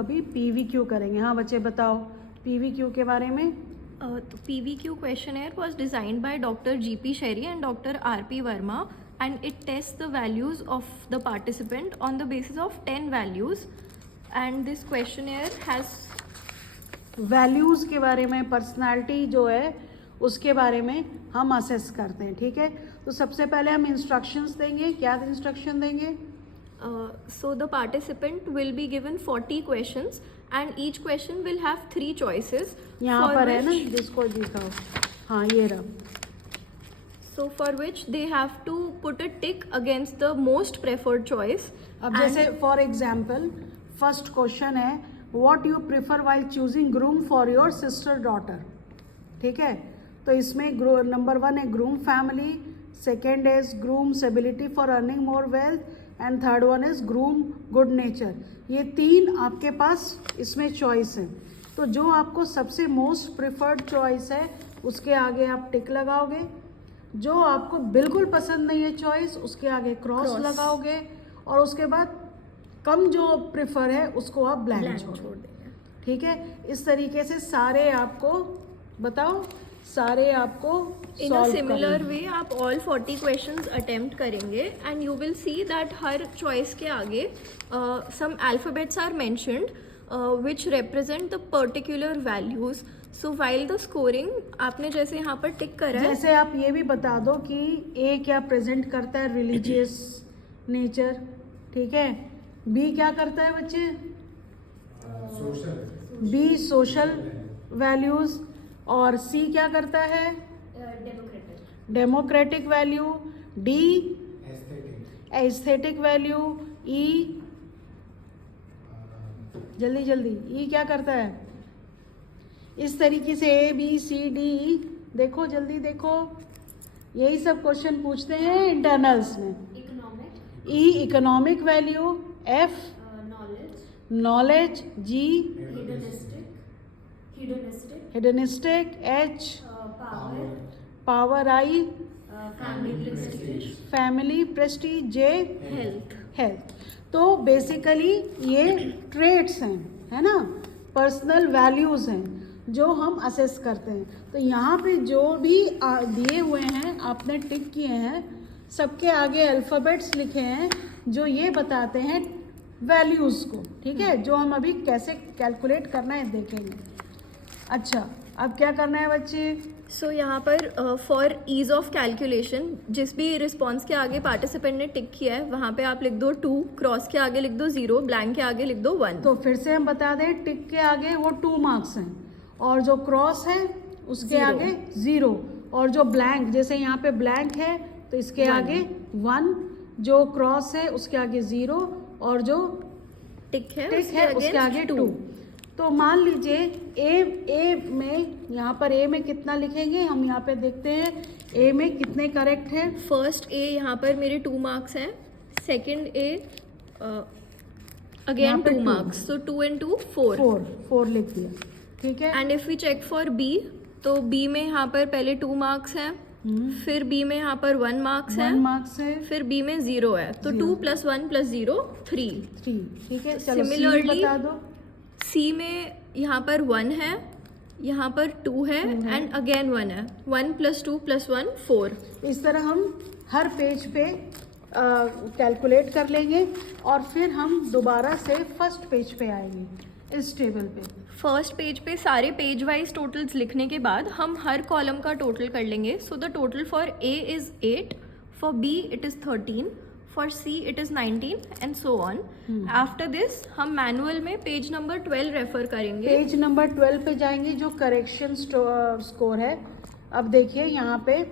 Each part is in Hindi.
अभी PVQ करेंगे। हाँ बच्चे बताओ PVQ के बारे में। The PVQ questionnaire was designed by Dr. G.P. Sherry and Dr. R.P. Verma, and it tests the values of the participant on the basis of 10 values. And this questionnaire has values के बारे में, पर्सनालिटी जो है उसके बारे में हम असेस करते हैं, ठीक है। तो सबसे पहले हम इंस्ट्रक्शंस देंगे। क्या इंस्ट्रक्शन देंगे? so the participant will be given 40 questions and each question will have 3 choices. यहाँ for पर है ना, which- जिसको दिखाओ। हाँ ये रहा। So for which they have to put a tick against the most preferred choice. अब जैसे फॉर एग्जाम्पल फर्स्ट क्वेश्चन है what you prefer while choosing groom for your sister daughter, ठीक है। तो इसमें नंबर 1 है groom family, second is grooms ability for earning more wealth and third one is groom good nature. ये 3 आपके पास इसमें चॉइस है। तो जो आपको सबसे मोस्ट प्रिफर्ड चॉइस है उसके आगे आप टिक लगाओगे। जो आपको बिल्कुल पसंद नहीं है चॉइस उसके आगे क्रॉस लगाओगे, और उसके बाद कम जो प्रिफर है उसको आप ब्लैंक छोड़ देंगे, ठीक है। इस तरीके से सारे आपको बताओ, सारे आपको In a similar way आप all 40 questions attempt करेंगे and you will see that her choice के आगे some alphabets are mentioned which represent the particular values. So while the scoring आपने जैसे यहाँ पर टिक करा है, जैसे आप ये भी बता दो कि ए क्या प्रेजेंट करता है, रिलीजियस नेचर, ठीक है। बी क्या करता है बच्चे? बी सोशल वैल्यूज, और सी क्या करता है? Democratic value, D aesthetic value, E जल्दी जल्दी ई क्या करता है? इस तरीके से A B C D E, देखो जल्दी देखो, यही सब क्वेश्चन पूछते हैं इंटरनल्स में। ई इकोनॉमिक वैल्यू, एफ नॉलेज, जी हेडनिस्टिक, एच पावर, आई फैमिली प्रेस्टीज, जे हेल्थ। तो बेसिकली ये ट्रेट्स हैं, है ना, पर्सनल वैल्यूज हैं जो हम असेस करते हैं। तो यहाँ पे जो भी दिए हुए हैं आपने टिक किए हैं, सबके आगे अल्फ़ाबेट्स लिखे हैं जो ये बताते हैं वैल्यूज़ को, ठीक है, जो हम अभी कैसे कैलकुलेट करना है देखेंगे। अच्छा अब क्या करना है बच्चे? सो यहाँ पर फॉर ईज ऑफ कैलकुलेशन जिस भी रिस्पॉन्स के आगे पार्टिसिपेंट ने टिक किया है वहाँ पे आप लिख दो 2, क्रॉस के आगे लिख दो 0, ब्लैंक के आगे लिख दो 1। तो फिर से हम बता दें, टिक के आगे वो 2 मार्क्स हैं, और जो क्रॉस है उसके आगे 0, और जो ब्लैंक, जैसे यहाँ पे ब्लैंक है तो इसके आगे 1, जो क्रॉस है उसके आगे 0, और जो टिक है उसके आगे 2। तो मान लीजिए ए में, यहाँ पर ए में कितना लिखेंगे हम, यहाँ पे देखते हैं ए में कितने करेक्ट है। फर्स्ट ए यहाँ पर मेरे 2 मार्क्स हैं, सेकंड ए अगेन 2 मार्क्स, तो 2 and 2 4 लिख दिया, ठीक है। And if we check for B, तो बी में यहाँ पर पहले 2 मार्क्स हैं, फिर बी में यहाँ पर 1 मार्क्स है, 1 मार्क्स है, फिर बी में 0 है, तो 2 + 1 + 0 3, ठीक है। चलो Similarly, बता दो। सी में यहाँ पर 1 है, यहाँ पर 2 है, एंड अगेन 1 है, 1 + 2 + 1 4। इस तरह हम हर पेज पे कैलकुलेट कर लेंगे, और फिर हम दोबारा से फर्स्ट पेज पे आएंगे इस टेबल पे। फर्स्ट पेज पे सारे पेज वाइज टोटल्स लिखने के बाद हम हर कॉलम का टोटल कर लेंगे। So the total for a is 8, for B it is 13, for see it is 19 and so on. After this हम मैनुअल में पेज नंबर 12 रेफर करेंगे। पेज नंबर 12 पे जाएंगे जो करेक्शन स्कोर है। अब देखिए यहाँ पे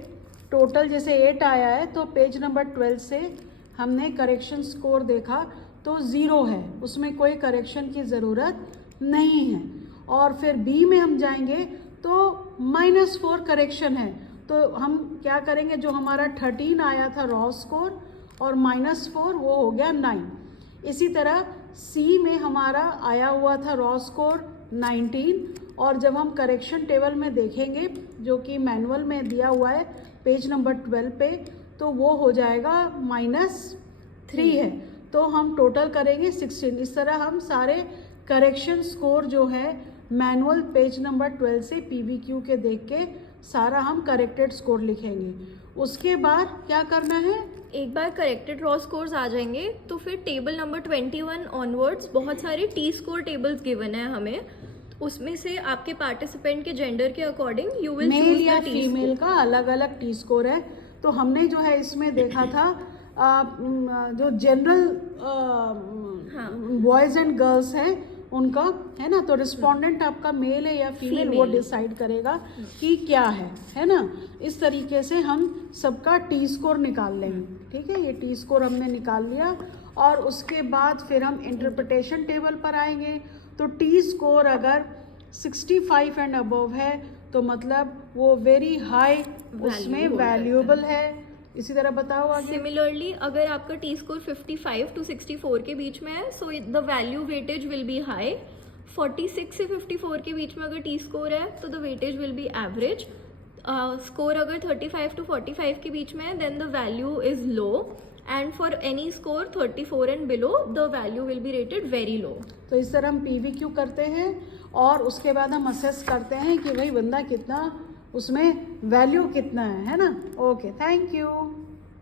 टोटल जैसे 8 आया है, तो पेज नंबर 12 से हमने करेक्शन स्कोर देखा तो 0 है, उसमें कोई करेक्शन की ज़रूरत नहीं है। और फिर बी में हम जाएंगे तो -4 करेक्शन है, तो हम क्या करेंगे, जो हमारा 13 आया था रॉ स्कोर और -4 वो हो गया 9। इसी तरह सी में हमारा आया हुआ था रॉ स्कोर 19, और जब हम करेक्शन टेबल में देखेंगे जो कि मैनुअल में दिया हुआ है पेज नंबर 12 पे, तो वो हो जाएगा -3 है, तो हम टोटल करेंगे 16। इस तरह हम सारे करेक्शन स्कोर जो है मैनुअल पेज नंबर 12 से PVQ के देख के सारा हम करेक्टेड स्कोर लिखेंगे। उसके बाद क्या करना है, एक बार करेक्टेड रॉ स्कोर्स आ जाएंगे तो फिर टेबल नंबर 21 ऑनवर्ड्स बहुत सारे टी स्कोर टेबल्स गिवन है हमें, उसमें से आपके पार्टिसिपेंट के जेंडर के अकॉर्डिंग यू विल मेल या फीमेल का अलग अलग टी स्कोर है। तो हमने जो है इसमें देखा था जो जनरल बॉयज़ एंड गर्ल्स हैं उनका, है ना। तो रिस्पोंडेंट आपका मेल है या फीमेल वो डिसाइड करेगा कि क्या है ना। इस तरीके से हम सबका टी स्कोर निकाल लेंगे, ठीक है। ये टी स्कोर हमने निकाल लिया और उसके बाद फिर हम इंटरप्रिटेशन टेबल पर आएंगे। तो टी स्कोर अगर 65 एंड अबव है तो मतलब वो वेरी हाई उसमें वैल्यूएबल है। इसी तरह बताओ आगे। सिमिलरली अगर आपका टी स्कोर 55 to 64 के बीच में है so the value weightage will B high. 46 से 54 के बीच में अगर टी स्कोर है तो the weightage will be average. Score अगर 35 to 45 के बीच में है then the value is low and for any score 34 and below the value will be rated very low. तो इस तरह हम PVQ करते हैं और उसके बाद हम असेस करते हैं कि भाई बंदा कितना उसमें वैल्यू कितना है ना। Okay, thank you.